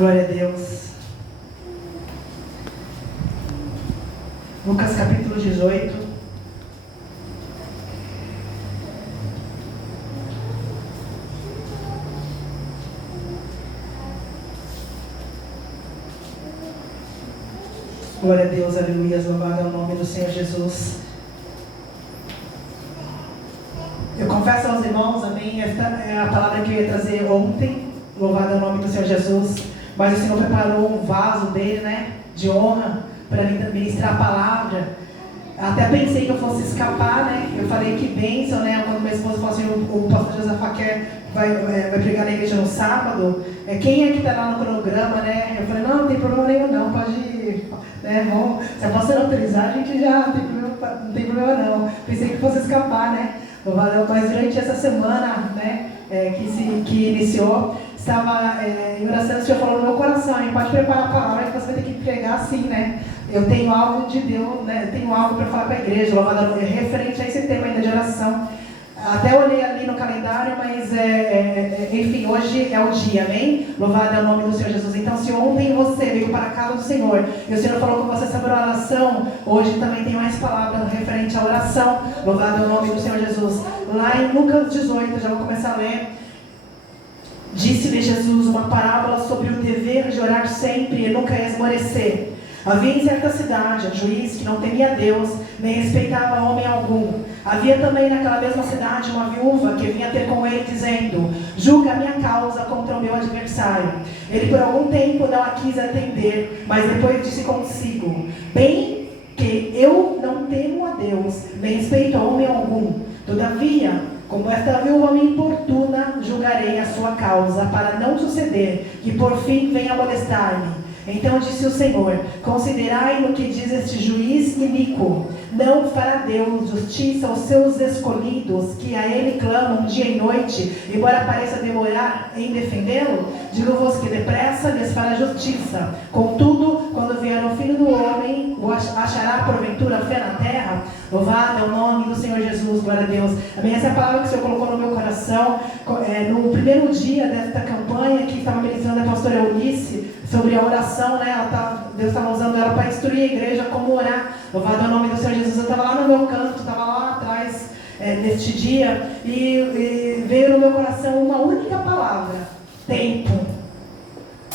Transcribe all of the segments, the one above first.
Glória a Deus. Lucas capítulo 18. Glória a Deus, aleluia, louvado é o nome do Senhor Jesus. Eu confesso aos irmãos, amém, esta é a palavra que eu ia trazer ontem, louvado é o nome do Senhor Jesus, mas o Senhor preparou um vaso dele, né, de honra, para ministrar a palavra. Até pensei que eu fosse escapar, né, eu falei que bênção, né, quando minha esposa falou assim, o pastor Josafá vai pregar na igreja no sábado, quem é que está lá no cronograma, né, eu falei, não tem problema nenhum não, pode ir, né, bom, se a pastora autorizar, a gente já não tem problema não, pensei que fosse escapar, né, mas durante essa semana, né, que iniciou, estava em oração, o Senhor falou no meu coração, a gente pode preparar a palavra que você vai ter que pregar assim, né, eu tenho algo de Deus, né, eu tenho algo para falar para a igreja, louvado, referente a esse tema ainda de oração. Até olhei ali no calendário, mas enfim, hoje é o dia, amém? Louvado é o nome do Senhor Jesus. Então, se ontem você veio para a casa do Senhor e o Senhor falou com você sobre a oração, hoje também tem mais palavras referente à oração. Louvado é o nome do Senhor Jesus. Lá em Lucas 18, já vou começar a ler. Disse-lhe Jesus uma parábola sobre o dever de orar sempre e nunca esmorecer. Havia em certa cidade um juiz que não temia Deus, nem respeitava homem algum. Havia também naquela mesma cidade uma viúva que vinha ter com ele, dizendo: julga a minha causa contra o meu adversário. Ele por algum tempo não a quis atender, mas depois disse consigo: bem que eu não temo a Deus, nem respeito a homem algum. Todavia, como esta viúva me importuna, julgarei a sua causa, para não suceder que por fim venha molestar-me. Então disse o Senhor: considerai no que diz este juiz iníquo. Não fará Deus justiça aos seus escolhidos, que a ele clamam dia e noite, embora pareça demorar em defendê-lo? Digo-vos que depressa lhes fará justiça. Contudo, quando vier o Filho do Homem, achará porventura fé na terra? Louvado é o nome do Senhor Jesus, glória a Deus. Amém. Essa é a palavra que o Senhor colocou no meu coração, no primeiro dia desta campanha, que estava ministrando a pastora Eunice, sobre a oração, né? Deus estava usando ela para instruir a igreja como orar. Louvado é o nome do Senhor Jesus. Eu estava lá no meu canto, estava lá atrás, neste dia, e veio no meu coração uma única palavra: tempo.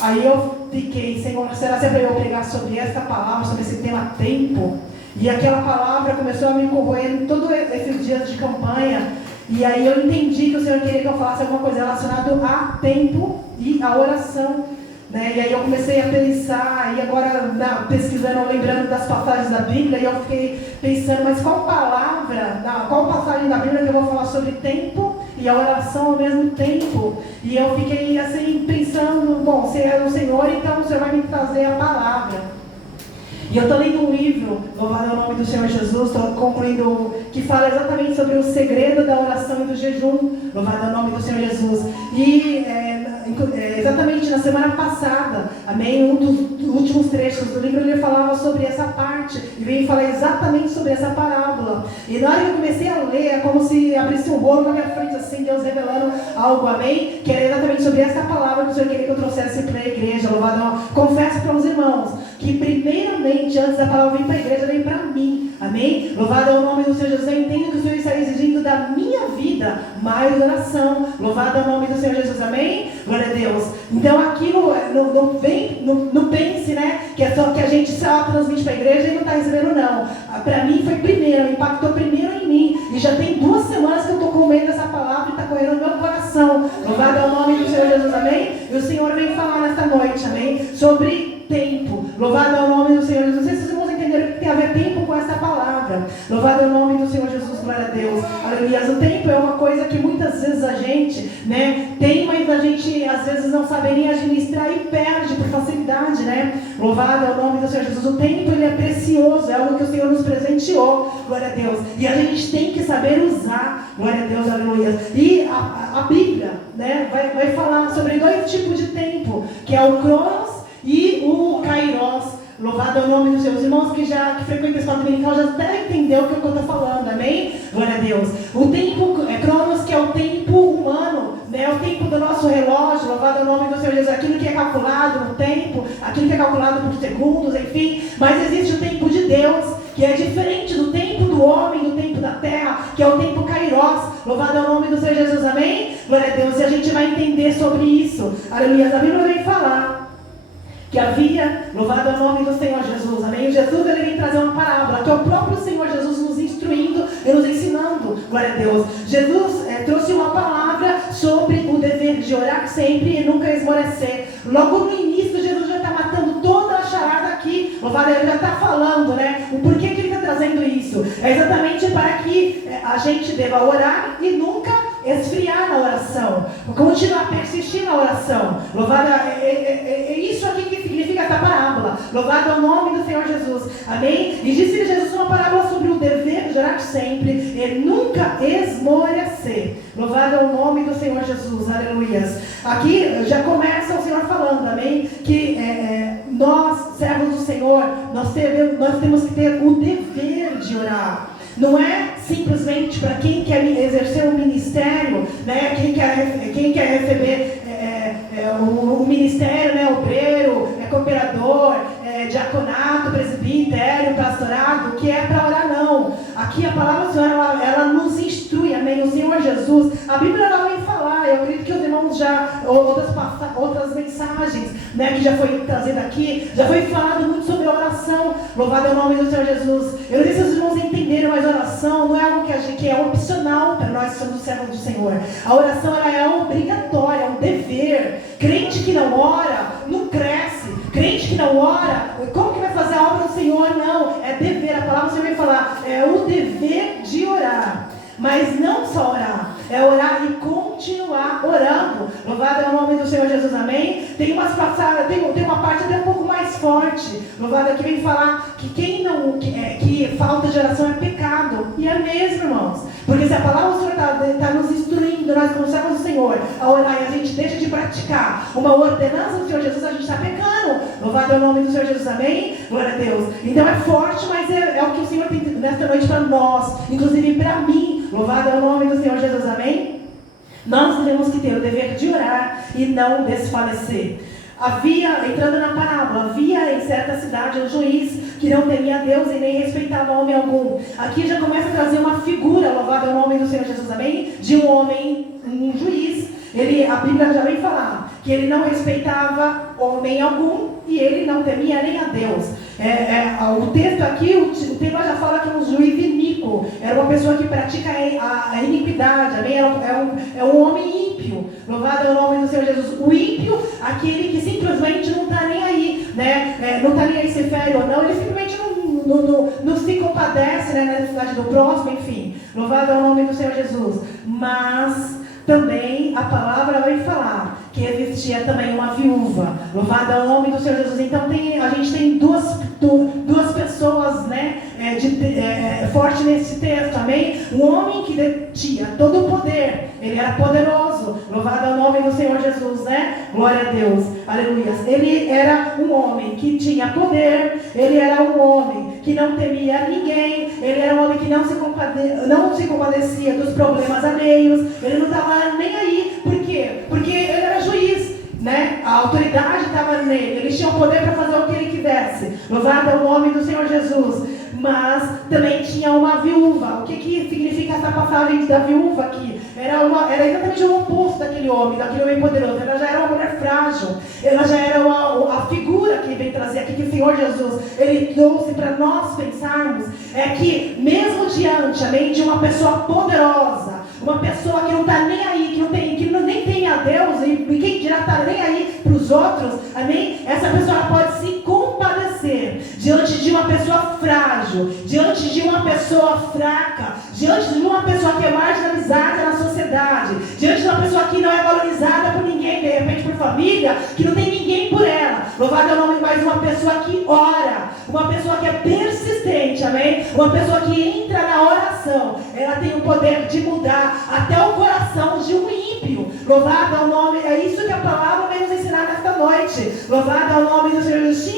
Aí eu fiquei: Senhor, será que é para eu pregar sobre essa palavra, sobre esse tema tempo? E aquela palavra começou a me corroer todos esses dias de campanha. E aí eu entendi que o Senhor queria que eu falasse alguma coisa relacionada a tempo e a oração. Né? E aí eu comecei a pensar, e agora pesquisando, lembrando das passagens da Bíblia, e eu fiquei pensando, mas qual passagem da Bíblia que eu vou falar sobre tempo e a oração ao mesmo tempo? E eu fiquei assim pensando, bom, se é o Senhor, então o Senhor vai me trazer a palavra. E eu estou lendo um livro, louvado é o nome do Senhor Jesus, estou concluindo, que fala exatamente sobre o segredo da oração e do jejum, louvado é o nome do Senhor Jesus. E exatamente na semana passada, amém, um dos últimos trechos do livro, ele falava sobre essa parte, e veio falar exatamente sobre essa parábola. E na hora que eu comecei a ler, é como se abrisse um rolo na minha frente, assim, Deus revelando algo, amém, que era exatamente sobre essa palavra que o Senhor queria que eu trouxesse para a igreja, louvado. Confesso para os irmãos, que primeiramente, antes da palavra vir para a igreja, vem para mim, amém? Louvado é o nome do Senhor Jesus. Eu entendo que o Senhor está exigindo da minha vida mais oração. Louvado é o nome do Senhor Jesus, amém? Glória a Deus. Então aqui não pense, né, que é só que a gente só transmite para a igreja e não está recebendo, não. Para mim foi primeiro, impactou primeiro em mim. E já tem 2 semanas que eu estou comendo essa palavra e está correndo no meu coração. Louvado é o nome do Senhor Jesus, amém? E o Senhor vem falar nesta noite, amém? Sobre tempo. Louvado é o nome do Senhor Jesus. Não sei se os irmãos entenderam o que tem a ver tempo com essa palavra. Louvado é o nome do Senhor Jesus, glória a Deus. Aleluia. O tempo é uma coisa que muitas vezes a gente, né, tem, mas a gente às vezes não sabe nem administrar e perde por facilidade, né? Louvado é o nome do Senhor Jesus. O tempo, ele é precioso, é algo que o Senhor nos presenteou, glória a Deus. E a gente tem que saber usar, glória a Deus, aleluia. E a Bíblia, né, vai falar sobre 2 tipos de tempo, que é o Cronos e o Kairos. Louvado é o nome dos seus irmãos que frequentam a escola dominical, já devem entender o que eu estou falando, amém? Glória a Deus. O tempo Cronos, que é o tempo humano, né? O tempo do nosso relógio, louvado é o nome do Senhor Jesus, aquilo que é calculado no tempo, aquilo que é calculado por segundos, enfim, mas existe o tempo de Deus, que é diferente do tempo do homem, do tempo da terra, que é o tempo Kairos. Louvado é o nome do Senhor Jesus, amém? Glória a Deus, e a gente vai entender sobre isso. Aleluia, a Bíblia vem falar que havia, louvado é o nome do Senhor Jesus, amém? Jesus, ele vem trazer uma parábola, que é o próprio Senhor Jesus nos instruindo e nos ensinando, glória a Deus. Jesus trouxe uma palavra sobre o dever de orar sempre e nunca esmorecer. Logo no início, Jesus já está matando toda a charada aqui, louvado, ele já está falando, né? O porquê que ele está trazendo isso? É exatamente para que a gente deva orar e nunca esfriar na oração, continuar a persistir na oração. Louvado é isso aqui que significa essa parábola. Louvado é o nome do Senhor Jesus, amém? E disse Jesus uma parábola sobre o dever de orar sempre e nunca esmorecer. Louvado é o nome do Senhor Jesus, aleluias. Aqui já começa o Senhor falando, amém? Que nós, servos do Senhor, nós temos que ter o dever de orar. Não é simplesmente para quem quer exercer um ministério, né? Quem quer receber o ministério, né? Obreiro, cooperador, diaconato, presbitério, pastorado, que é para orar, não. Aqui a palavra do Senhor, ela nos instrui, amém? O Senhor Jesus, a Bíblia ela vem falar, eu acredito que os irmãos já, outras mensagens, né, que já foi trazida aqui, já foi falado muito sobre a oração. Louvado é o nome do Senhor Jesus. Eu não sei se os irmãos entenderam, mas a oração não é algo que é opcional para nós que somos servos do Senhor. A oração ela é obrigatória, é um dever. Crente que não ora, não cresce. Crente que não ora, como que vai fazer a obra do Senhor? Não, é dever. A palavra do Senhor vai falar, é o dever de orar. Mas não só orar, é orar e continuar orando. Louvado é o nome do Senhor Jesus, amém? Tem umas passadas, tem uma parte até um pouco mais forte. Louvado aqui vem falar que que falta de oração é pecado. E é mesmo, irmãos. Porque se a palavra do Senhor está nos instruindo, nós como servos do Senhor, a orar e a gente deixa de praticar uma ordenança do Senhor Jesus, a gente está pecando. Louvado é o nome do Senhor Jesus, amém? Glória a Deus. Então é forte, mas é o que o Senhor tem nesta noite para nós, inclusive para mim. Louvado é o nome do Senhor Jesus, amém? Nós temos que ter o dever de orar e não desfalecer. Entrando na parábola, havia em certa cidade um juiz que não temia a Deus e nem respeitava homem algum. Aqui já começa a trazer uma figura, louvado é o nome do Senhor Jesus, amém? De um homem, um juiz. A Bíblia já vem falar que ele não respeitava homem algum e ele não temia nem a Deus. O texto aqui, o tema já fala que é um juiz iníquo, era uma pessoa que pratica a iniquidade, amém? É um homem ímpio. Louvado é o nome do Senhor Jesus. O ímpio, aquele que simplesmente não está nem aí, né? Não está nem aí se fere ou não, ele simplesmente não se compadece, né, na necessidade do próximo, enfim. Louvado é o nome do Senhor Jesus. Mas também a palavra vai falar que existia também uma viúva. Louvado é o nome do Senhor Jesus. Então a gente tem duas pessoas, né, forte nesse texto, amém? Um homem que detinha todo o poder, ele era poderoso. Louvado é o nome do Senhor Jesus, né? Glória a Deus, aleluia. Ele era um homem que tinha poder, ele era um homem que não temia ninguém, ele era um homem que não se compadecia dos problemas alheios, ele não estava nem aí. Por quê? Porque ele era juiz, né? A autoridade estava nele, ele tinha o poder para fazer o que ele quisesse. Louvado é o nome do Senhor Jesus. Mas também tinha uma viúva. O que significa essa passagem da viúva aqui? Era exatamente o oposto daquele homem poderoso. Ela já era uma mulher frágil. Ela já era a figura que ele vem trazer aqui, que o Senhor Jesus, ele trouxe para nós pensarmos, é que mesmo diante, amém, de uma pessoa poderosa, uma pessoa que não está nem aí, que nem tem a Deus, e quem dirá está nem aí para os outros, amém? Essa pessoa pode se compadecer diante de uma pessoa frágil, diante de uma pessoa fraca, diante de uma pessoa que é marginalizada na sociedade, diante de uma pessoa que não é valorizada por ninguém, de repente por família, que não tem ninguém por ela. Louvado é o nome, mais uma pessoa que ora, uma pessoa que é persistente, amém? Uma pessoa que entra na oração, ela tem o poder de mudar até o coração de um ímpio. Louvado é o nome, é isso que a palavra vem nos ensinar nesta noite. Louvado é o nome do Senhor Jesus.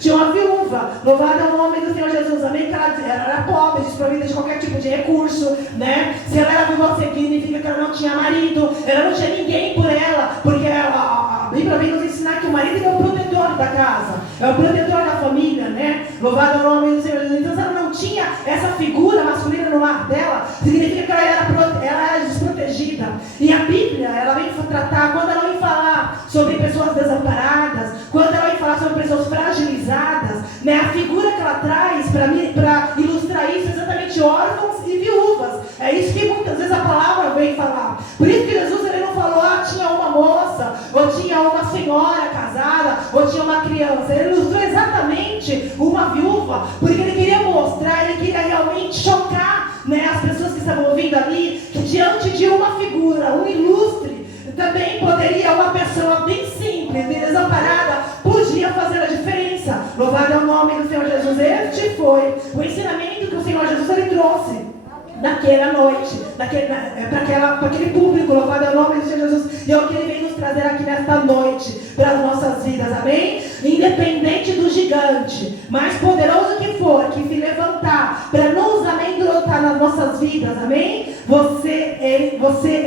Tinha uma viúva, louvado é o nome do Senhor Jesus, amém? Que ela era pobre, desprovida de qualquer tipo de recurso, né? Se ela era viúva, significa que ela não tinha marido, ela não tinha ninguém por ela, porque a Bíblia da casa, é o protetor da família, né? Louvado é o nome do Senhor Jesus. Então, se ela não tinha essa figura masculina no lar dela, significa que ela era desprotegida. E a Bíblia, ela vem tratar, quando ela vem falar sobre pessoas desamparadas, quando ela vem falar sobre pessoas fragilizadas, né? A figura que ela traz para ilustrar isso é exatamente órfãos e viúvas. É isso que muitas vezes a palavra vem falar. Por isso que Jesus ele não falou, tinha uma moça, ou tinha uma senhora casada, ou tinha uma criança. Ele ilustrou exatamente uma viúva, porque ele queria mostrar, ele queria realmente chocar, né, as pessoas que estavam ouvindo ali, que diante de uma figura, um ilustre, também poderia uma pessoa bem simples, bem desamparada, podia fazer a diferença. Louvado é o nome do Senhor Jesus. Este foi o ensinamento que o Senhor Jesus ele trouxe naquela noite, para aquele público. Louvado é o nome do Senhor Jesus. E é o que Ele vem nos trazer aqui nesta noite, para as nossas vidas, amém? Independente do gigante, mais poderoso que for, que se levantar para nos amedrontar nas nossas vidas, amém? Você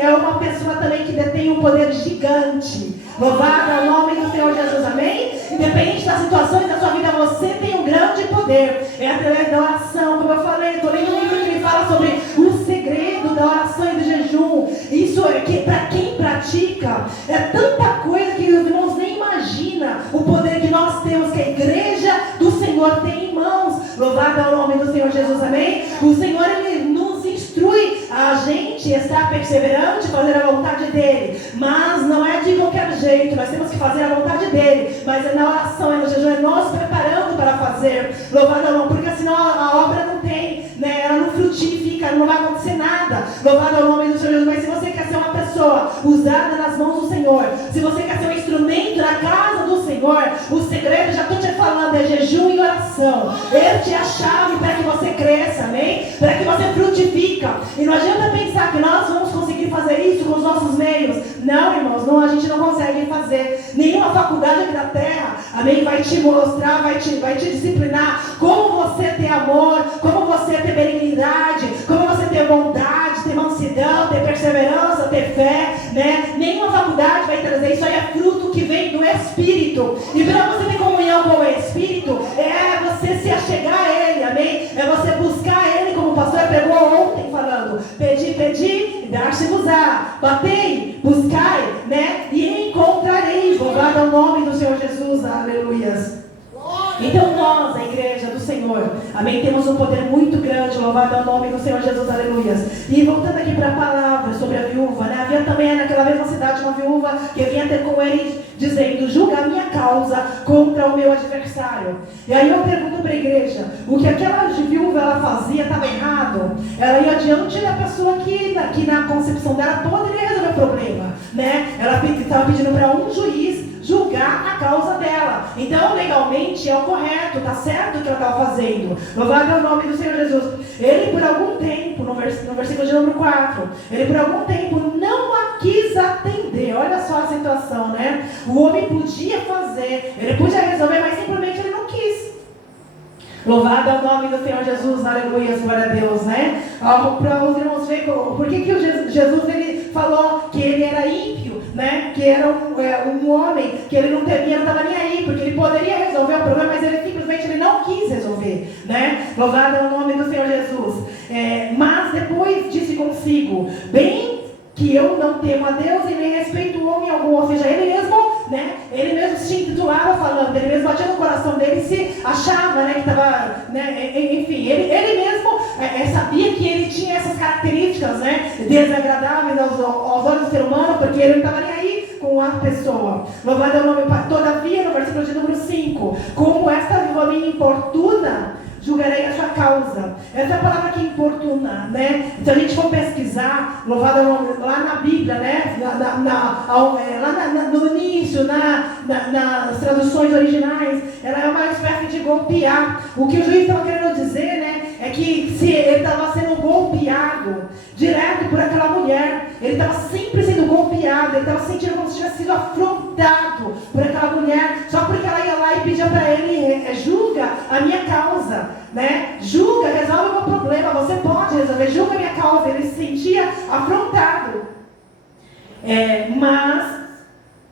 é uma pessoa também que detém um poder gigante. Louvado é o nome do Senhor Jesus, amém? Independente das situações da sua vida, você tem um grande poder. É através da oração, como eu falei, estou lendo um livro que ele fala sobre o segredo da oração e do jejum. Isso é que para quem pratica, é tanta coisa que os irmãos nem imaginam o poder que nós temos, que a igreja do Senhor tem em mãos. Louvado é o nome do Senhor Jesus, amém? O Senhor, Ele nos instrui a gente estar perseverante, fazer a vontade dEle, mas não é de qualquer jeito. Nós temos que fazer a vontade dEle, mas é na oração, é no jejum, é nós preparando para fazer. Louvado é o nome, porque senão a obra não tem, né? Ela não frutifica, não vai acontecer nada. Louvado é o nome do Senhor Jesus. Mas se você quer ser uma pessoa usada nas mãos do Senhor, se você quer ser um instrumento na casa do Senhor, o segredo, já estou te falando, é jejum e oração. Este é a chave para que você cresça, amém? Para que você frutifica. E não adianta pensar que nós vamos conseguir fazer isso com os nossos meios. Não, irmãos, não, a gente não consegue fazer. Nenhuma faculdade aqui da terra, amém, vai te mostrar, vai te disciplinar como você ter amor, como você ter benignidade, como você ter bondade, ter mansidão, ter perseverança, ter fé, né? Nenhuma faculdade vai trazer isso. Aí é fruto que vem do Espírito. E para você ter comunhão com o Espírito, é você se achegar a Ele, amém? É você buscar Ele, como o pastor pregou ontem falando: pedi, e dar-se-vos-á, batei, buscai, né? E encontrareis. Louvado é o nome do Senhor Jesus, aleluias. Então nós, a igreja do Senhor, amém, temos um poder muito grande. Louvado é o nome do Senhor Jesus, aleluias. E voltando aqui para a palavra sobre a viúva, né? Havia também naquela mesma cidade uma viúva que vinha ter com ele dizendo: julga a minha causa contra o meu adversário. E aí eu pergunto para a igreja, o que aquela viúva ela fazia estava errado? Ela ia diante da pessoa que na concepção dela poderia resolver o problema, né? Ela estava pedindo para um juiz julgar a causa dela. Então, legalmente, é o correto, está certo o que ela estava fazendo. Louvado é o nome do Senhor Jesus. Ele, por algum tempo, no versículo de número 4, ele, por algum tempo, não a quis atender. Olha só a situação, né? O homem podia fazer, ele podia resolver, mas simplesmente ele não quis. Louvado é o nome do Senhor Jesus, aleluia, glória a Deus, né? Para os irmãos verem por que o Jesus ele falou que ele era ímpio, né? Que era um homem, que ele não temia, não estava nem aí, porque ele poderia resolver o problema, mas ele simplesmente não quis resolver, né? Louvado é o nome do Senhor Jesus. Mas depois disse consigo: bem que eu não temo a Deus e nem respeito o homem algum. Ou seja, ele mesmo, né? Ele mesmo se intitulava falando, ele mesmo batia no coração dele, se achava, né? Que estava, né? Enfim, ele mesmo sabia que ele tinha essas características, né? Desagradáveis aos olhos do ser humano, porque ele não estava nem aí com a pessoa. Louvado é o nome. Todavia, no versículo de número 5, como esta viúva me importuna, julgarei a sua causa. Essa é a palavra que importuna, né? Se a gente for pesquisar, louvado é o nome, lá na Bíblia, né? No início, nas traduções originais, ela é uma espécie de golpear. O que o juiz estava querendo dizer, né? É que se ele estava sendo golpeado direto por aquela mulher, ele estava sempre sendo golpeado, ele estava sentindo como se tivesse sido afrontado por aquela mulher, só porque ela ia lá e pedia para ele: julga a minha causa, né? Julga, resolve o meu problema, você pode resolver, julga a minha causa. Ele se sentia afrontado. Mas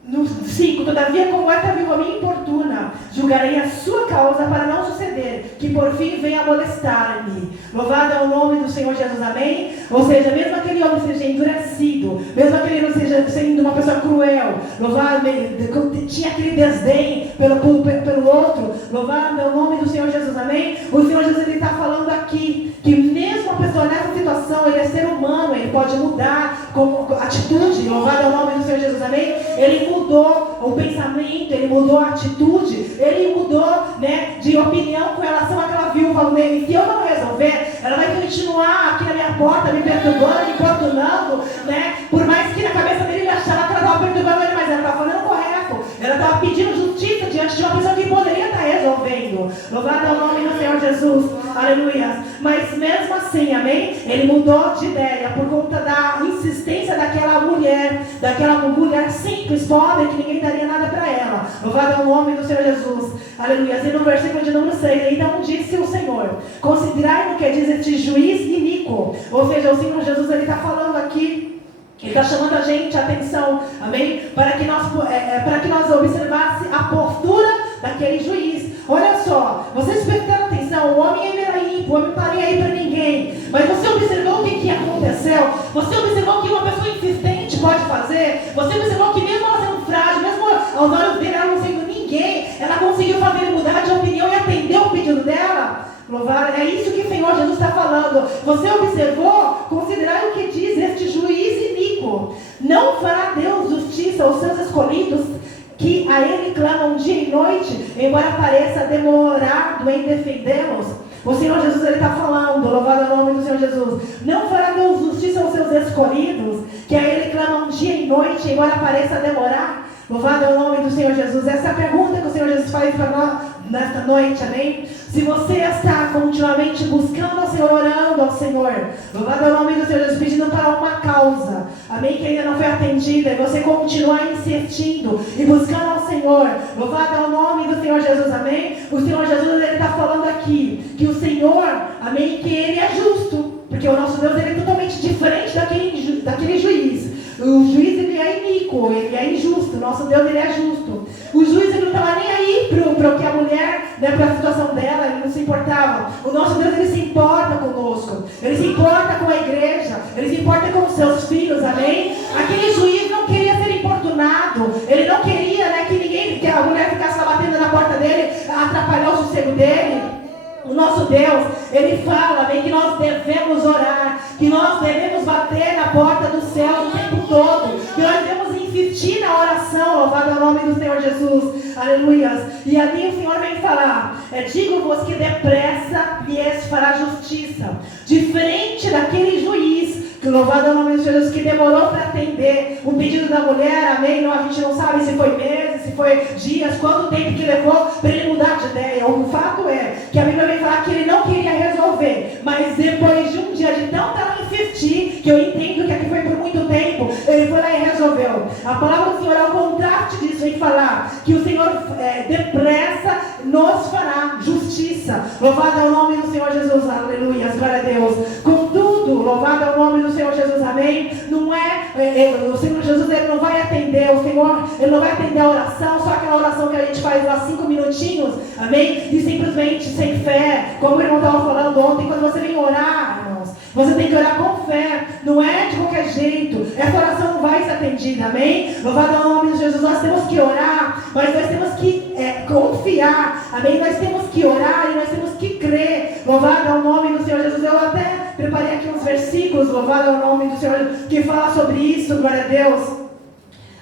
No 5, todavia, como esta viúva me importuna, julgarei a sua causa para não suceder, que por fim venha molestar-me. Louvado é o nome do Senhor Jesus, amém? Ou seja, mesmo aquele homem seja endurecido, mesmo aquele homem seja sendo uma pessoa cruel, louvado, tinha aquele desdém pelo outro, louvado é o nome do Senhor Jesus, amém? O Senhor Jesus está falando aqui, que mesmo a pessoa nessa situação, ele é ser humano, ele pode mudar com atitude, louvado é o nome do Senhor Jesus, amém? Ele mudou o pensamento, ele mudou a atitude, ele mudou, né, de opinião com relação àquela viúva. Se eu não resolver, ela vai continuar aqui na minha porta, me perturbando, me importunando, né? Por mais que na cabeça dele ele achava que ela estava perturbando ele, mas ela estava fazendo correto. Ela estava pedindo justiça diante de uma pessoa que poderia estar resolvendo. Louvado é o nome do Senhor Jesus, aleluia. Mas mesmo assim, amém? Ele mudou de ideia por conta da insistência daquela mulher simples, pobre, que ninguém daria nada para ela. Louvado é o nome do Senhor Jesus, aleluia. E no versículo de número 6, então disse o Senhor: considerai no que diz este juiz iníquo. Ou seja, o Senhor Jesus, ele está falando aqui, ele está chamando a gente a atenção, amém? Para que nós observássemos a postura daquele juiz. Olha só, vocês prestaram atenção, o homem era ímpio, o homem não está nem aí para ninguém. Mas você observou o que aconteceu? Você observou que uma pessoa insistente pode fazer? Você observou que mesmo ela sendo frágil, mesmo aos olhos dele ela não sendo ninguém, ela conseguiu fazer ele mudar de opinião e atender o pedido dela? Louvar, é isso que o Senhor Jesus está falando. Você observou? Considerai o que diz este juiz iníquo. Não fará Deus justiça aos seus escolhidos, que a ele clamam dia e noite, embora pareça demorado em defendê-los? O Senhor Jesus, ele está falando, louvado é o nome do Senhor Jesus. Não fará Deus justiça aos seus escolhidos, que a ele clamam dia e noite, embora pareça demorar? Louvado é o nome do Senhor Jesus. Essa é a pergunta que o Senhor Jesus faz para nós nesta noite, amém? Se você está continuamente buscando ao Senhor, orando ao Senhor, louvado é o nome do Senhor Jesus, pedindo para uma causa, amém, que ainda não foi atendida, e você continuar insistindo e buscando ao Senhor, louvado é o nome do Senhor Jesus, amém? O Senhor Jesus, ele está falando aqui, que o Senhor, amém, que ele é justo, porque o nosso Deus, ele é totalmente diferente daquele juiz. O juiz, ele é iníquo, ele é injusto. Nosso Deus, ele é justo. O juiz, ele não estava nem aí para o que a mulher, né, para a situação dela, ele não se importava. O nosso Deus, ele se importa conosco. Ele se importa com a igreja. Ele se importa com os seus filhos, amém? Aquele juiz não queria ser importunado. Ele não queria, né, que a mulher ficasse lá batendo na porta dele, atrapalhar o sossego dele. O nosso Deus, ele fala, amém, que nós devemos orar, que nós devemos bater na porta do céu o tempo todo, que nós devemos insistir na oração, louvado é o nome do Senhor Jesus, aleluia. E ali o Senhor vem falar, digo-vos que depressa lhes fará justiça, diferente daquele juiz, que louvado é o nome de Jesus, que demorou para atender o pedido da mulher, amém? Não, a gente não sabe se foi meses, se foi dias, quanto tempo que levou para ele mudar de ideia. O fato é que a Bíblia vem falar que ele não queria resolver, mas depois de um dia de tanto ela insistir, que eu entendo que aqui foi por muito tempo, ele foi lá e resolveu. A palavra do Senhor, ao contraste disso, vem falar que o Senhor depressa nos fará justiça. Louvado é o nome do Senhor Jesus, aleluia, glória a Deus. Contudo, louvado é o nome do Senhor Jesus, amém? Não o Senhor Jesus, ele não vai atender, o Senhor, ele não vai atender a oração, só aquela oração que a gente faz lá 5 minutinhos, amém? E simplesmente sem fé, como o irmão estava falando ontem, quando você vem orar, irmãos, você tem que orar com fé, não é de qualquer jeito, essa oração não vai ser atendida, amém? Louvado é o nome de Jesus, nós temos que orar, mas nós temos que confiar, amém? Nós temos que orar e nós temos que crer, louvado é o nome do Senhor Jesus. Eu até preparei aqui uns versículos, louvado é o nome do Senhor, que fala sobre isso, glória a Deus.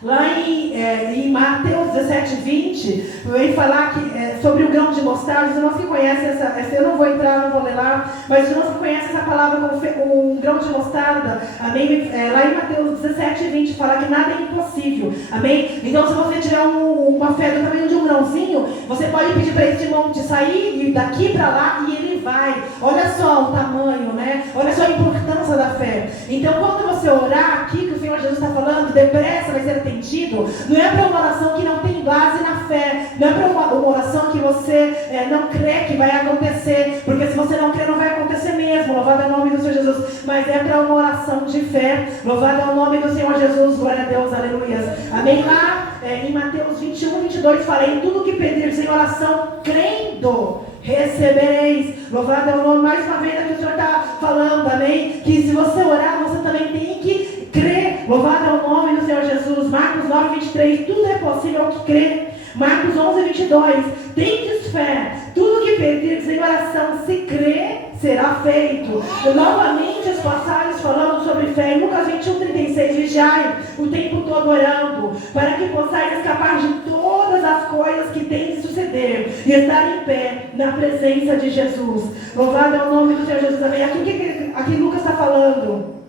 Lá em Mateus 17, 20, vem falar sobre o grão de mostarda. Os irmãos que conhecem eu não vou entrar, não vou ler lá, mas os irmãos que conhecem essa palavra como um grão de mostarda, amém? Lá em Mateus 17, 20, fala que nada é impossível, amém? Então, se você tiver uma fé do tamanho de um grãozinho, você pode pedir para esse monte sair e daqui para lá e ele vai. Olha só o tamanho, né? Olha só a importância da fé. Então, quando você orar aqui, que o Senhor Jesus está falando, depressa vai ser atendido, não é para uma oração que não tem base na fé, não é para uma oração que você não crê que vai acontecer, porque se você não crê, não vai acontecer mesmo, louvado é o nome do Senhor Jesus, mas é para uma oração de fé, louvado é o nome do Senhor Jesus, glória a Deus, aleluia, amém? Lá em Mateus 21, 22, fala: em tudo que pedirdes em oração, crendo, recebereis. Louvado é o nome, mais uma vez aqui o Senhor está falando, amém? Que se você orar, você também tem que crer. Louvado é o nome do Senhor Jesus. Marcos 9, 23, tudo é possível ao que crê. Marcos 11, 22, tendes fé, tudo que pedirdes em oração, se crer, será feito. Novamente as passagens falando sobre fé, em Lucas 21, 36, vigiai o tempo todo orando, para que possais escapar de todas as coisas que têm de suceder, e estar em pé na presença de Jesus. Louvado é o nome do Senhor Jesus, amém? Aqui Lucas está falando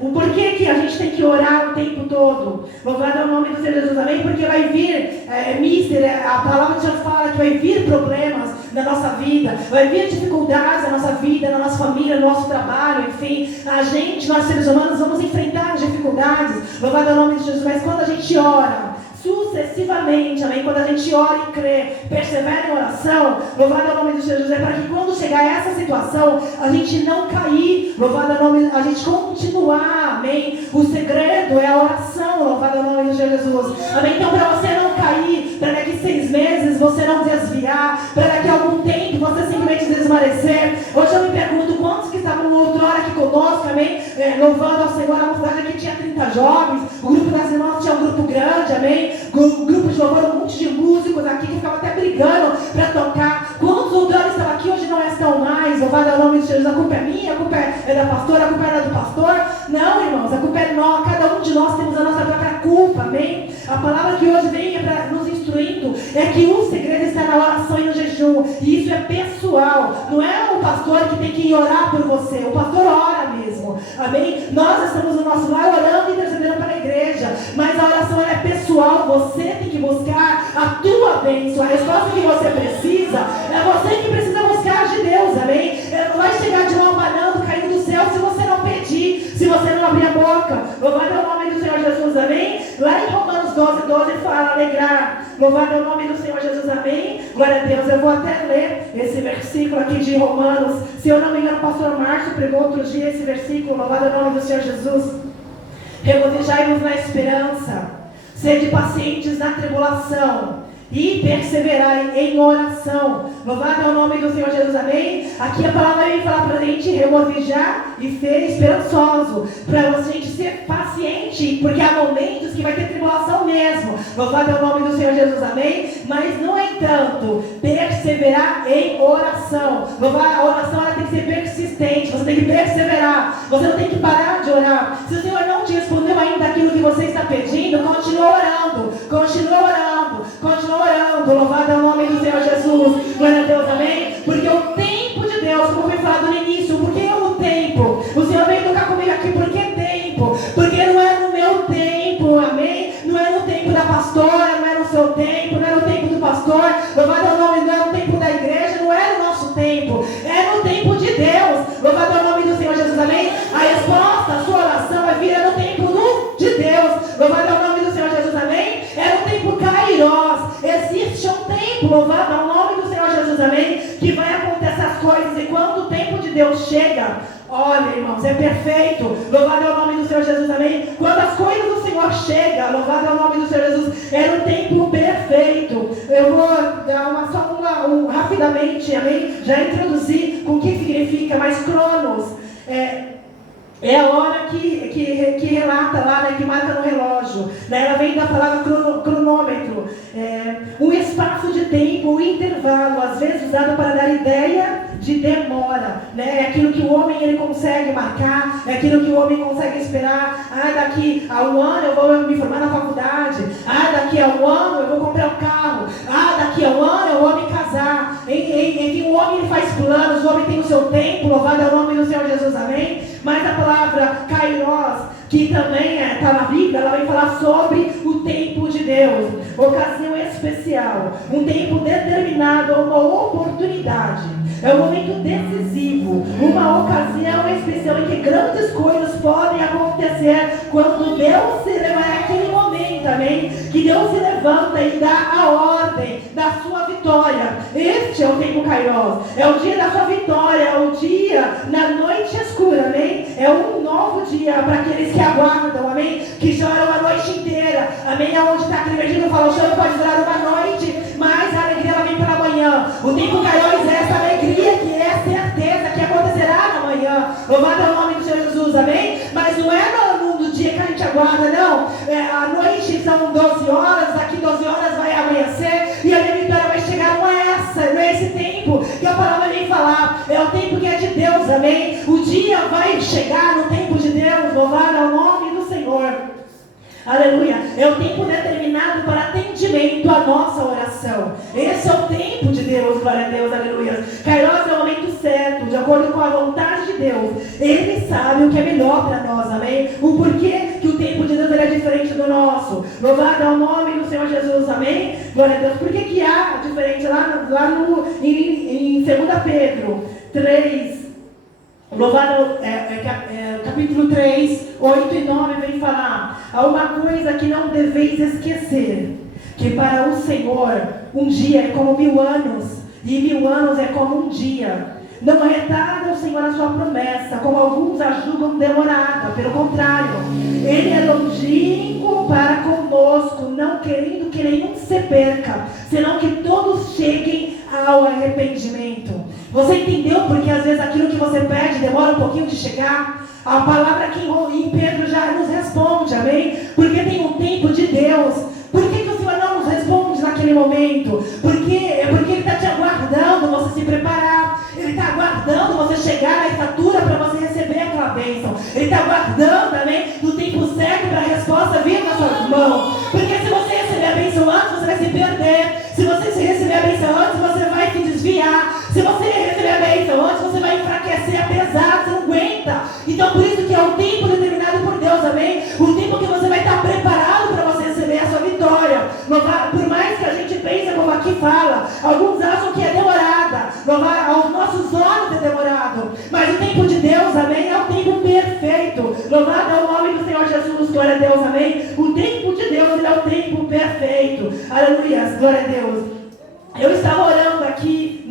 o porquê que a gente tem que orar o tempo todo. Louvado é o nome do Senhor Jesus, amém? Porque vai vir, a palavra do Senhor fala que vai vir problemas na nossa vida, vai vir dificuldades na nossa vida, na nossa família, no nosso trabalho, enfim. Nós seres humanos, vamos enfrentar as dificuldades. Louvado é o nome de Jesus, mas quando a gente ora sucessivamente, amém? Quando a gente ora e crê, persevera em oração, louvado é o nome de Jesus, é para que quando chegar a essa situação, a gente não cair, louvado é o nome, a gente continuar, amém? O segredo é a oração, louvado é o nome de Jesus, amém? Então, para você não cair, para daqui 6 meses você não desviar, para daqui a algum tempo você simplesmente desmarecer. Hoje eu me pergunto quantos que estavam outrora aqui conosco, amém? Louvando ao Senhor. A mocidade aqui tinha 30 jovens, o grupo das irmãs tinha um grupo grande, amém? O grupo de louvor, um monte de músicos aqui que ficavam até brigando para tocar. Quantos outros estavam aqui hoje não estão mais? Louvado é o nome de Jesus. A culpa é minha, a culpa é da pastora, a culpa é do pastor. Não, irmãos, a culpa é nossa. Cada um de nós temos a nossa própria culpa, amém? A palavra que hoje vem para nos instruindo é que o segredo está na oração e no jejum. E isso é pessoal. Não é o pastor que tem que ir orar por você. O pastor ora mesmo, amém? Nós estamos no nosso lar orando e intercedendo para a igreja, mas a oração é pessoal. Você tem que buscar a tua bênção. A resposta que você precisa é você que precisa buscar de Deus, amém? Não vai chegar de mão abanando, caindo do céu, se você não pedir, se você não abrir a boca. Louvado é o nome do Senhor Jesus, amém? Lá em Romanos 12, 12 fala alegrar. Louvado é o nome do Senhor Jesus, amém? Glória a Deus. Eu vou até ler esse versículo aqui de Romanos. Se eu não me engano, o pastor Márcio pregou outro dia esse versículo. Louvado é o nome do Senhor Jesus. Regozijai-vos na esperança, sede pacientes na tribulação e perseverai em oração. Louvado é o nome do Senhor Jesus, amém? Aqui a palavra vem falar para a gente regozijar e ser esperançoso, para a gente ser paciente, porque há momentos que vai ter tribulação mesmo. Louvado é o nome do Senhor Jesus, amém? Mas, no entanto, perseverar em oração. A oração ela tem que ser persistente, você tem que perseverar, você não tem que parar de orar. Se o Senhor não te respondeu ainda aquilo que você está pedindo, continua orando, continua orando, continua orando. Louvado é o nome do Senhor Jesus. Glória a Deus, amém? Porque o tempo de Deus, como foi falado no início, porque é o tempo. O Senhor veio tocar comigo aqui, porque é tempo. Porque não é no meu tempo, amém? Não é no tempo da pastora, não é no seu tempo, não é no tempo do pastor. Louvado é o nome, não é no tempo da igreja, não é no nosso tempo. É no tempo de Deus. Louvado é o nome do Senhor Jesus, amém? A resposta, a sua oração vai vir no tempo de Deus. Louvado é o nome do Senhor Jesus, amém? É no tempo Kairos. Existe um tempo, louvado é o nome do Senhor Jesus, amém? Que vai acontecer as coisas, e quando o tempo de Deus chega, olha, irmãos, é perfeito. Louvado é o nome do Senhor Jesus, amém? Quando as coisas do Senhor chegam, louvado é o nome do Senhor Jesus, é um tempo perfeito. Eu vou dar rapidamente, amém? Já introduzir com o que significa, mas Cronos é a hora que relata lá, né, que marca no relógio, né, ela vem da palavra cronômetro, um espaço de tempo, um intervalo, às vezes usado para dar ideia de demora, né, é aquilo que o homem ele consegue marcar, é aquilo que o homem consegue esperar. Daqui a um ano eu vou me formar na faculdade, daqui a um ano eu vou comprar um carro, daqui a um ano eu vou me casar. Enfim, o homem ele faz planos, o homem tem o seu tempo, louvado é o nome do Senhor Jesus, amém? Mas a palavra Kairos, que também está na Bíblia, ela vai falar sobre o tempo de Deus, ocasião especial, um tempo determinado, uma oportunidade, é um momento decisivo, uma ocasião especial em que grandes coisas podem acontecer quando Deus se levanta, é aquele momento, amém? Que Deus se levanta e dá a ordem da sua vitória. Este é o tempo Kairos, é o dia da sua vitória, é o dia na noite escura, amém? É um novo dia para aqueles que aguardam, amém? Que choram a noite inteira, amém? Aonde está aquele versículo, fala, o choro pode durar uma noite, mas a alegria ela vem pela manhã. O tempo Kairos é essa alegria que é a certeza que acontecerá na manhã. Louvado é o nome do Senhor Jesus, amém? Mas não é no dia que a gente aguarda, não. A noite são 12 horas, daqui 12 horas vai amanhecer e a minha vitória vai chegar. Não é esse tempo que a palavra vem falar. É o tempo que é de Deus, amém? O dia vai chegar no tempo de Deus. Louvado é o nome do Senhor. Aleluia. É o tempo determinado para atendimento à nossa oração. Esse é o tempo de Deus, glória a Deus, aleluia. Kairos é o momento certo, de acordo com a vontade de Deus. Ele sabe o que é melhor para nós, amém? O porquê que o tempo de Deus é diferente do nosso. Louvado é o nome do Senhor Jesus, amém? Glória a Deus. Por que há diferente em 2 Pedro 3? Louvado, capítulo 3, 8 e 9 vem falar: há uma coisa que não deveis esquecer, que para o Senhor um dia é como 1000 anos, e 1000 anos é como um dia. Não é retarda o Senhor a sua promessa, como alguns a julgam demorada. Pelo contrário, Ele é longínquo para conosco, não querendo que nenhum se perca, senão que todos cheguem ao arrependimento. Você entendeu porque às vezes aquilo que você pede demora um pouquinho de chegar? A palavra aqui em Pedro já nos responde, amém? Porque tem um tempo de Deus. Por que o Senhor não nos responde naquele momento? Porque Ele está te aguardando você se preparar. Ele está aguardando você chegar à estatura para você receber aquela bênção. Ele está aguardando, amém, no tempo certo para a resposta vir na sua mão. Porque se você receber a bênção antes, você vai se perder. Se você receber a bênção antes, você vai se desviar. Se você receber a bênção antes, você vai enfraquecer, apesar, você não aguenta. Então por isso que é um tempo determinado por Deus, amém? O tempo que você vai estar preparado para você receber a sua vitória. Por mais que a gente pense, como aqui fala, alguns acham que é demorada. Aos nossos olhos é demorado. Mas o tempo de Deus, amém, é o tempo perfeito. Louvado é o nome do Senhor Jesus, glória a Deus, amém? O tempo de Deus, ele é o tempo perfeito. Aleluia, glória a Deus. Eu estava orando aqui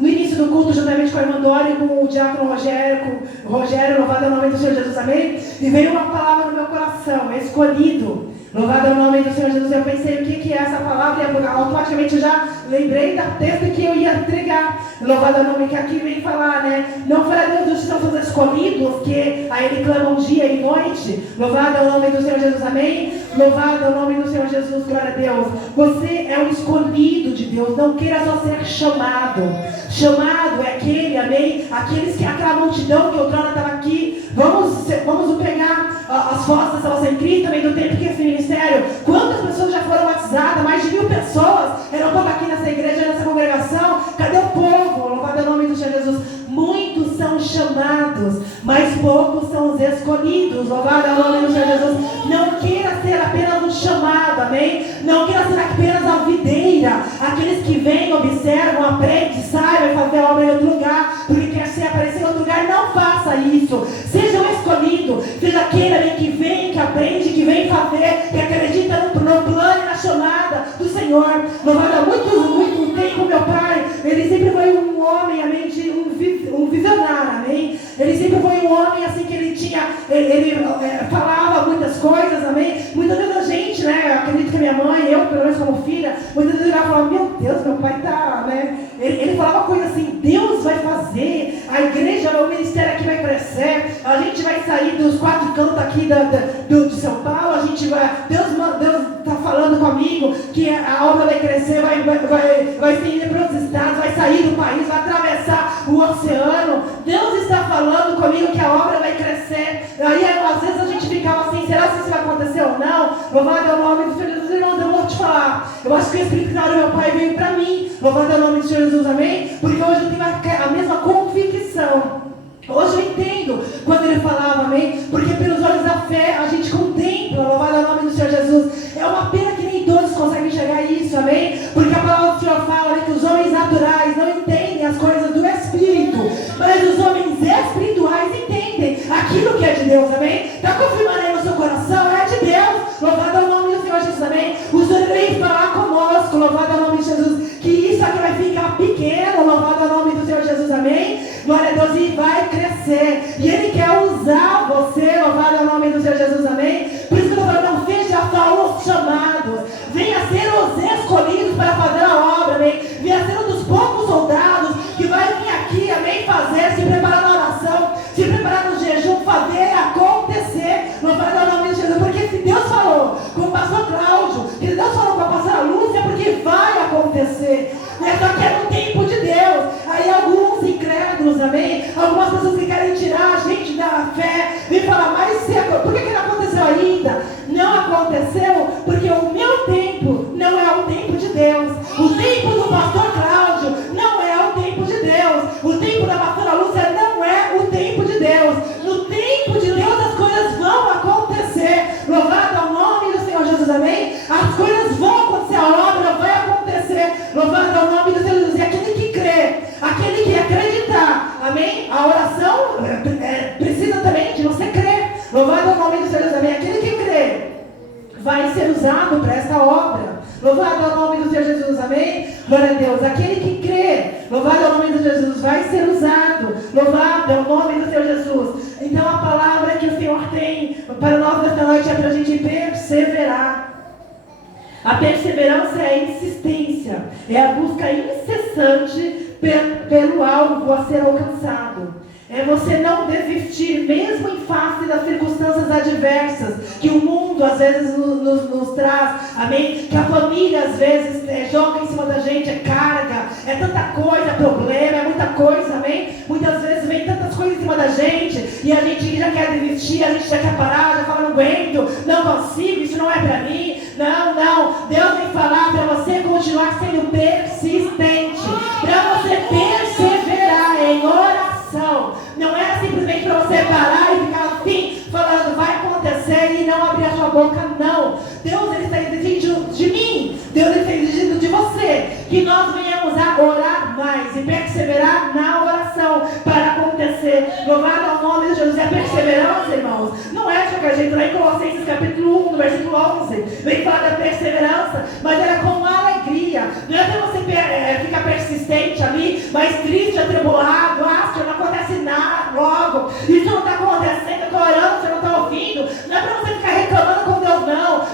no início do culto, juntamente com a irmã Dora e com o diácono Rogério, louvado é o nome do Senhor Jesus, amém? E veio uma palavra no meu coração, escolhido. Louvado é o nome do Senhor Jesus. Eu pensei o que é essa palavra e automaticamente eu já lembrei da texto que eu ia entregar. Louvado é o nome que aqui vem falar, né? Não fará Deus dos seus escolhidos, que a Ele clamam dia e noite. Louvado é o nome do Senhor Jesus, amém? Louvado é o nome do Senhor Jesus, glória a Deus. Você é um escolhido de Deus, não queira só ser chamado. Chamado é aquele, amém? Aquela multidão que outrora estava aqui. Vamos pegar as fotos da salvação em Cristo, também do tempo que esse ministério. Quantas pessoas já foram batizadas? Mais de 1000 pessoas. Era um povo aqui nessa igreja, nessa congregação. Cadê o povo? Louvado é o nome do Senhor Jesus. Muitos são chamados, mas poucos são os escolhidos. Louvado é o nome do Senhor Jesus. Não queira ser apenas um chamado, amém? Não queira ser apenas a videira. Aqueles que vêm, observam, aprendem, saem, vai fazer a obra em outro lugar, porque quer ser aparecer em outro lugar. Não faça isso. Seja um escolhido. Seja aquele ali que vem, que aprende, que vem fazer, que acredita no plano e na chamada do Senhor. Louvado há muito tempo, meu pai, ele sempre foi um homem, amém, um visionário, amém? Ele sempre foi um homem assim que ele tinha, ele falava muitas coisas, amém? Muitas vezes a gente, né, eu acredito que a minha mãe, eu pelo menos como filha, muitas vezes eu falava, meu Deus, meu pai tá, né? Ele falava coisas assim, Deus vai fazer, a igreja, o ministério aqui vai crescer, a gente vai sair dos 4 cantos aqui de São Paulo, a gente vai, Deus está falando comigo que a obra vai crescer, vai se ir para os estados, vai sair do país, vai atravessar o oceano. Deus está falando comigo que a obra vai crescer. Aí às vezes a gente ficava assim, será que isso vai acontecer ou não? Louvado é o nome do Senhor Jesus. Irmãos, eu vou te falar, eu acho que o Espírito Santo do meu Pai veio para mim. Louvado é o nome do Senhor Jesus, amém? Porque hoje eu tenho a mesma convicção. Hoje eu entendo quando ele falava, amém? Porque pelos olhos da fé a gente contempla, louvado é o nome do Senhor Jesus. É uma pena que nem todos conseguem enxergar isso, amém? Porque a palavra do Senhor fala, né, que os homens naturais não entendem as coisas do Espírito, mas os homens espirituais entendem aquilo que é de Deus, amém? Está confirmando aí no seu coração? É de Deus, louvado é o nome do Senhor Jesus, amém? O Senhor vem falar conosco, louvado é o nome de Jesus, que isso aqui vai ficar pequeno, louvado é o nome do Senhor Jesus, amém? Glória a Deus, e vai crescer, e Ele quer usar você, louvado é o nome do Senhor Jesus, amém? Por isso que eu estou falando, não seja só Vem falar, mas por que não aconteceu ainda? Não aconteceu porque o meu tempo não é o tempo de Deus. O tempo do pastor Cláudio não é o tempo de Deus. O tempo da pastora Lúcia não é o tempo de Deus. No tempo de Deus as coisas vão acontecer. Louvado ao nome do Senhor Jesus, amém? As coisas vão acontecer, a obra vai acontecer. Louvado ao nome do Senhor Jesus. E aquele que crê, aquele que acreditar, amém? A oração precisa também de você crer. Louvado ao nome do Senhor Jesus, amém? Aquele que crê vai ser usado para esta obra. Louvado ao nome do Senhor Jesus, amém? Glória a Deus. Aquele que crê, louvado ao nome do Senhor Jesus, vai ser usado. Louvado ao nome do Senhor Jesus. Então a palavra que o Senhor tem para nós nesta noite é para a gente perseverar. A perseverança é a insistência, é a busca incessante pelo alvo a ser alcançado. É você não desistir, mesmo em face das circunstâncias adversas que o mundo às vezes nos traz, amém? Que a família às vezes joga em cima da gente, é carga, é tanta coisa, é problema, é muita coisa, amém? Muitas vezes vem tantas coisas em cima da gente e a gente já quer desistir, a gente já quer parar, já fala, não aguento, não consigo, isso não é pra mim. Não, Deus vem falar para você continuar sendo persistente, para você perseverar em oração. Não é simplesmente para você parar e ficar assim, falando, vai acontecer e não abrir a sua boca, não. Deus ele está exigindo de mim, Deus ele está exigindo de você, que nós venhamos a orar mais e perseverar na oração para acontecer. Louvado ao nome de Jesus. E a perseverança, irmãos, não é de qualquer jeito. Lá em Colossenses capítulo 1, no versículo 11, vem falar da perseverança, mas era com alegria. Não é para você ficar persistente ali, mas triste, atribulado, que não acontece nada logo, isso não está acontecendo, eu estou orando, você não está ouvindo. Não é para você ficar reclamando com Deus,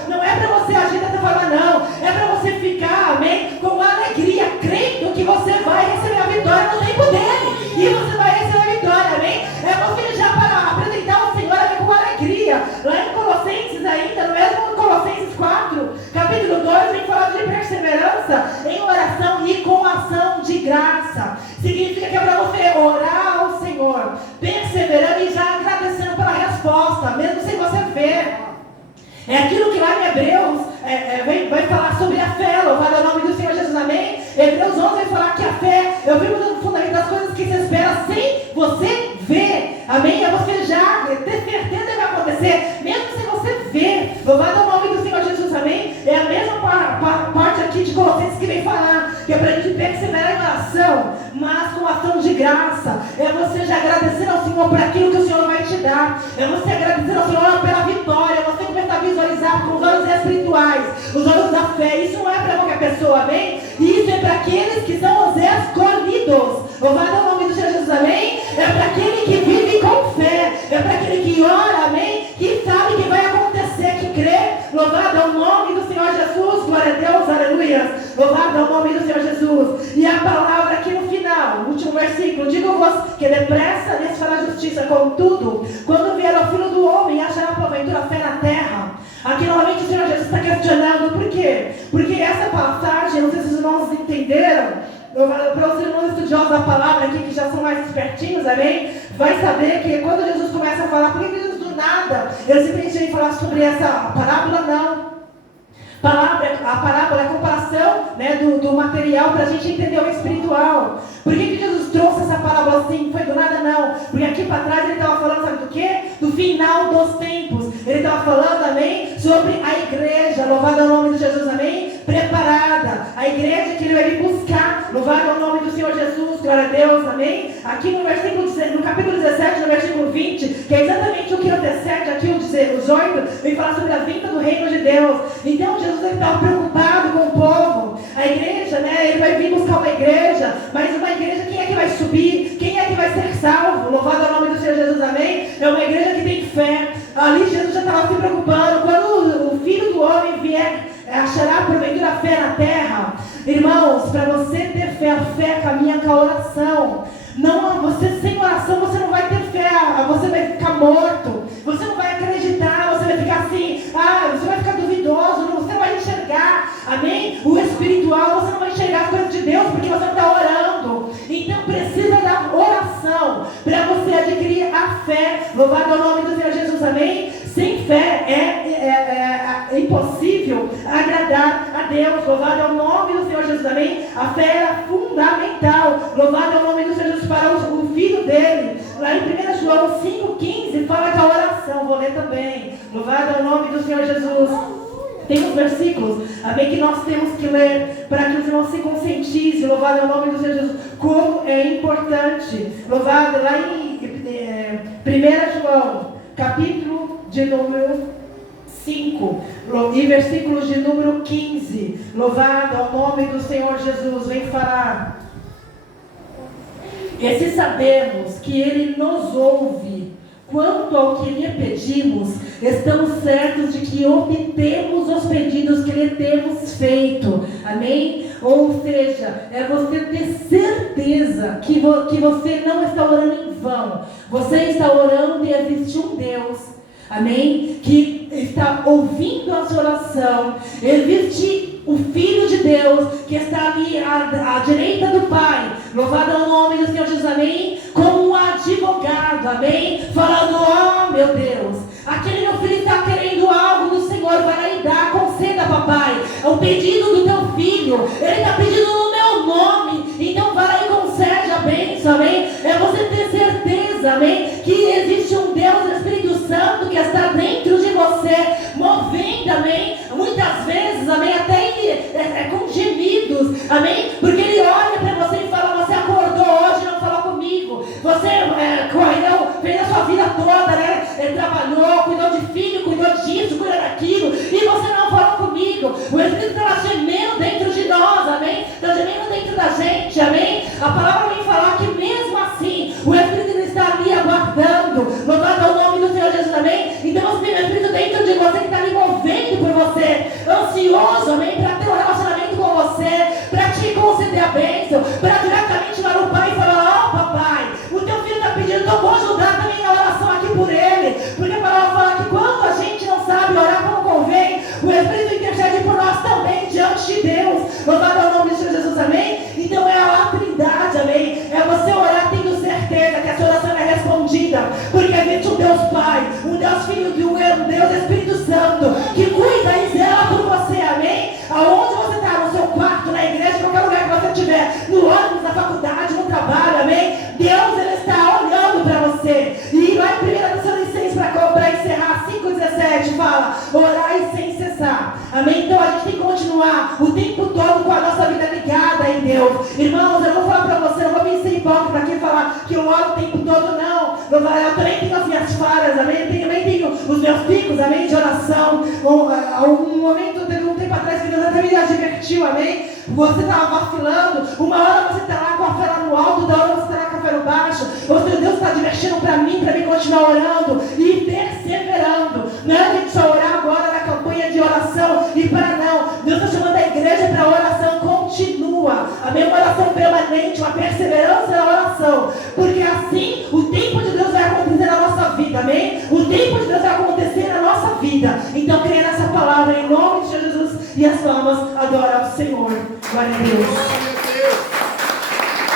não é para você agir dessa forma, não, é para você ficar, amém, com alegria, crendo que você vai receber a vitória no tempo dele, e você vai receber a vitória, amém? É você já para apresentar ao Senhor ali com alegria. Lá em Colossenses ainda, no mesmo Colossenses 4, capítulo 2, vem falar de perseverança em oração e com ação de graça. Significa que é para você orar ao Senhor, perseverando e já agradecendo pela resposta, mesmo sem você ver. É aquilo que lá em Hebreus vai falar sobre a fé, louvado ao nome do Senhor Jesus, amém? Hebreus 11 vai falar que a fé é o primeiro fundamento das coisas que se espera sem você ver, amém? É você já ter certeza que vai acontecer, mesmo sem você ver, louvado ao nome do Senhor Jesus, amém? É a mesma parte aqui de Colossenses que vem falar, que é para a gente perseverar em oração, mas com ação de graça. É você já agradecer ao Senhor por aquilo que o Senhor vai te dar, é você agradecer ao Senhor pela vitória, é você começar a visualizar com os olhos espirituais, os olhos da fé. Isso não é para qualquer pessoa, amém? Isso é para aqueles que são os escolhidos, louvado ao nome do Senhor Jesus, amém? É para aquele que vive com fé, é para aquele que ora, amém? Que sabe que vai acontecer, que crê, louvado ao nome do Senhor Jesus, glória a Deus, aleluia, louvado ao nome do Senhor Jesus. E a palavra aqui no final, no último versículo, digo-vos que depressa lhes fará justiça, contudo, quando vier o Filho do Homem, achará porventura fé na terra. Aqui novamente o Senhor Jesus está questionando, por quê? Porque essa passagem, não sei se os irmãos entenderam, para os irmãos estudiosos da palavra aqui, que já são mais espertinhos, amém? Vai saber que quando Jesus começa a falar, por que Jesus do nada, ele simplesmente vem falar sobre essa parábola? Não. A parábola é a comparação, né, do material para a gente entender o espiritual. Por que Jesus trouxe essa parábola assim? Foi do nada? Não. Porque aqui para trás ele estava falando, sabe do quê? Do final dos tempos. Ele estava falando, amém, sobre a igreja, louvado ao nome de Jesus, amém? Preparada. A igreja que ele vai vir buscar, louvado ao nome do Senhor Jesus, glória a Deus, amém? Aqui no capítulo 17, no versículo 20, que é exatamente o que antecede aqui o 18, vem falar sobre a vinda do reino de Deus. Então Jesus estava preocupado com o povo. A igreja, né, ele vai vir buscar uma igreja, mas uma igreja, quem é que vai subir? Quem é que vai ser salvo? Louvado ao nome do Senhor Jesus, amém? É uma igreja que tem fé. Ali Jesus já estava se preocupando. Quando o Filho do Homem vier, achará porventura fé na terra. Irmãos, para você ter fé, a fé caminha com a oração. Não, você sem oração você não vai ter fé, você vai ficar morto, você não vai acreditar, você vai ficar assim, você vai ficar duvidoso, você não vai enxergar, amém? O espiritual, você não vai enxergar as coisas de Deus porque você não está orando. Então precisa da oração para você adquirir a fé, louvado ao nome do Senhor Jesus, amém? Sem fé é impossível agradar a Deus. Louvado é o nome do Senhor Jesus, amém? A fé era fundamental. Louvado é o nome do Senhor Jesus para o Filho dele. Lá em 1 João 5,15 fala que a oração, vou ler também. Louvado é o nome do Senhor Jesus. Tem uns versículos, amém, que nós temos que ler para que os irmãos se conscientizem. Louvado é o nome do Senhor Jesus. Como é importante. Louvado lá em 1 João, capítulo de número 5, e versículos de número 15. Louvado é o nome do Senhor Jesus. Vem falar. E se sabemos que Ele nos ouve quanto ao que lhe pedimos, estamos certos de que obtemos os pedidos que lhe temos feito. Amém? Ou seja, é você ter certeza que você não está orando em vão. Você está orando e existe um Deus, amém, que está ouvindo a sua oração. Existe o Filho de Deus que está ali à direita do Pai. Louvado é o nome do Senhor Jesus, amém? Como um advogado, amém? Falando, oh meu Deus, aquele meu filho está querendo algo do Senhor, vai lá e dá, conceda, papai. É o pedido do teu filho, ele está pedindo no meu nome, então vai lá e concede a bênção, amém? É você ter certeza, amém, que existe um Deus, Espírito Santo, que está dentro de você, movendo, amém? Muitas vezes, amém, até com gemidos, amém? Porque ele olha para você e fala, você acordou hoje e não falou comigo, você correu, fez a sua vida toda, né? Trabalhou, cuidou de filho, cuidou disso, cuidou daquilo, e você não falou comigo. O Espírito está gemendo dentro de nós, amém? Está gemendo dentro da gente, amém? A palavra vem falar que mesmo assim, o Espírito está ali aguardando. Louvado é o nome do Senhor Jesus, amém? Então você tem o Espírito dentro de você que está ali movendo por você, ansioso, amém? Para ter um relacionamento com você, para te conceder a bênção, para diretamente lá no Pai e falar, ó papai, o teu filho está pedindo, então vou ajudar também na oração aqui por ele, porque a palavra fala que quando a gente não sabe orar como convém, o Espírito intercede por nós também diante de Deus. Louvado é o nome de Jesus, amém? Então é a Trindade, amém? É você orar tendo certeza que a sua oração é respondida, porque existe um Deus Pai, um Deus Filho de um Deus Espírito Santo, que cuida e zela por você, amém? Aonde você está, no seu quarto, na igreja, em qualquer lugar que você estiver, no ônibus, na faculdade, no trabalho, amém? Deus, Ele está olhando para você. E lá em 1 Tessalonicenses, para encerrar, 5,17, fala, orai sem cessar, amém? Então a gente tem que continuar o tempo todo com a nossa vida ligada em Deus. Irmãos, eu vou falar para você, não vou me ser hipócrita aqui e falar que eu oro o tempo todo, não. Eu também tenho as minhas falhas, amém? Eu também tenho os meus picos, amém, de oração. Um momento, teve um tempo atrás que Deus até me advertiu, amém? Você estava vacilando, uma hora você está lá com a fé lá no alto, da hora você está lá com a fé no baixo. Deus está advertindo para mim continuar orando e perseverando. Não é a gente só orar agora na campanha de oração e para não. Deus está chamando a igreja para a oração contínua, amém? Uma oração permanente, uma perseverança na oração, porque assim o tempo de Deus vai acontecer na nossa vida, amém? O tempo de Deus vai acontecer na nossa vida. Então creia nessa palavra em nome de Jesus e as palmas adoram ao Senhor. Glória a Deus.